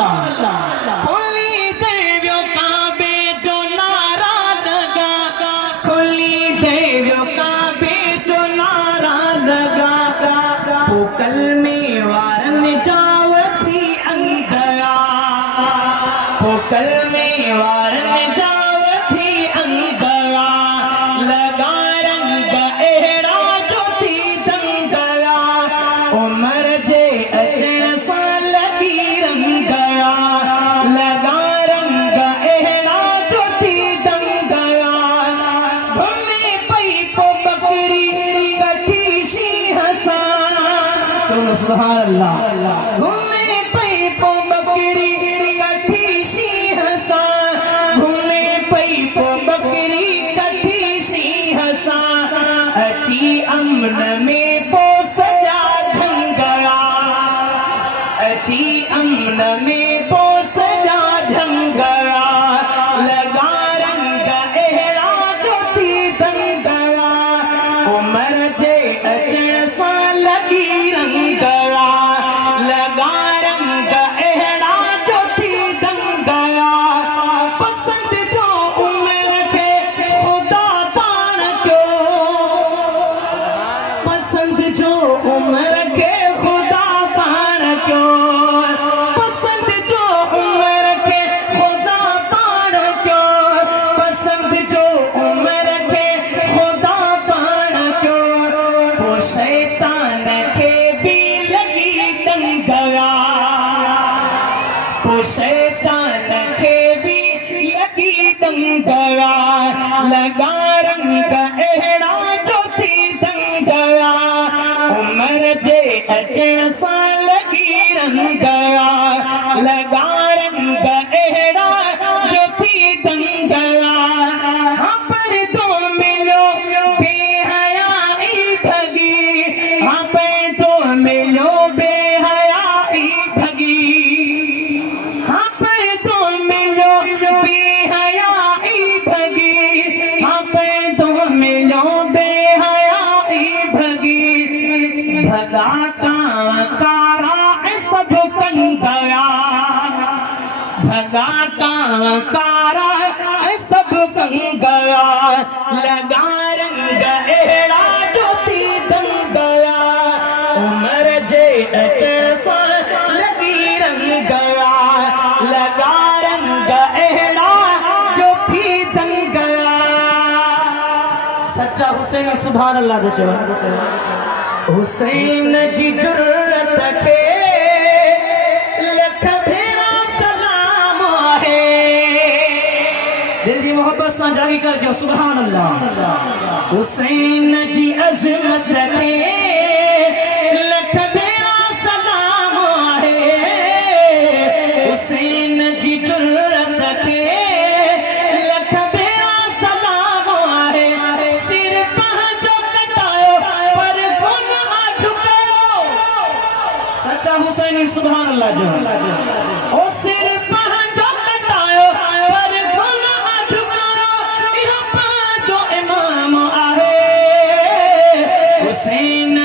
अल्लाह। खुली देवियो काबे जो नारा लगा, खुली देवियो काबे जो नारा लगा, पोकल में वारन जावती अंगया, पोकल में वारन जावती अंगया, लगा रंग एड़ा जो थी दंगया, उमर जे अचण सा लगी रंगया, लगा रंग एड़ा जो थी दंगया, घुमे पई पो बकरी कठी शींह सा, चलो सुभान अल्लाह। घुमे पई पो बकरी कठी शींह सा, घुमे पई पो बकरी कठी शींह सा, अची अमन में पो सजा झंगया, अची अमन में पो सजा झंगया, लगा रंग एड़ा जो थी दंगया, उमर जे अचण सा लगी रंगया, लगा रंग एड़ा जो थी दंगया, पसंद जो उमर के खुदा पाण क्यों, पसंद जो उमर के खुदा पाण क्यों, पसंद जो उमर के खुदा पाण क्यों, पसंद जो उमर के खुदा पाण क्यों, वो शैतान के भी लगी दंगया, वो शैतान के भी लगी दंगया, लगा रंग एड़ा जो थी दंगया, उमर जे अचण सा लगी रंगया, लगा रंग एड़ा जो थी दंगया, हाँ पर तो मिलो बेहयाई भगी, हाँ पर तो मिलो बेहयाई भगी, हाँ पर तो मिलो बेहयाई भगी, हाँ पर तो मिलो बेहयाई भगी, भगा कारा सब कंगया, भगा कारा सब कंगया, लगा रंग एड़ा जो थी दंगया, उमर जे अचण सा लगी रंगया, लगा रंग एड़ा जो थी दंगया। सच्चा हुसैन सुभान अल्लाह दे चवण, हुसैन जी जुर्रत खे लख भेरा सलाम आहे, दिल जी मोहब्बत सां जागी कर जो सुभान अल्लाह। हुसैन जी अज़मत खे लख भेरा सलाम आहे, हुसैन जी जुर्रत खे लख भेरा सलाम आहे, सिर पंहिंजो कटायो पर गुनाह झुकायो, सच्चा हुसैनी सुभान अल्लाह जो, ओ सिर पंहिंजो कटायो पर गुनाह झुकायो, इहो पंहिंजो इमाम आहे, हुसैन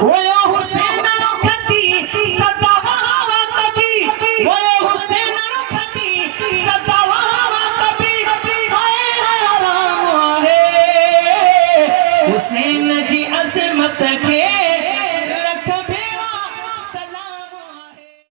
वो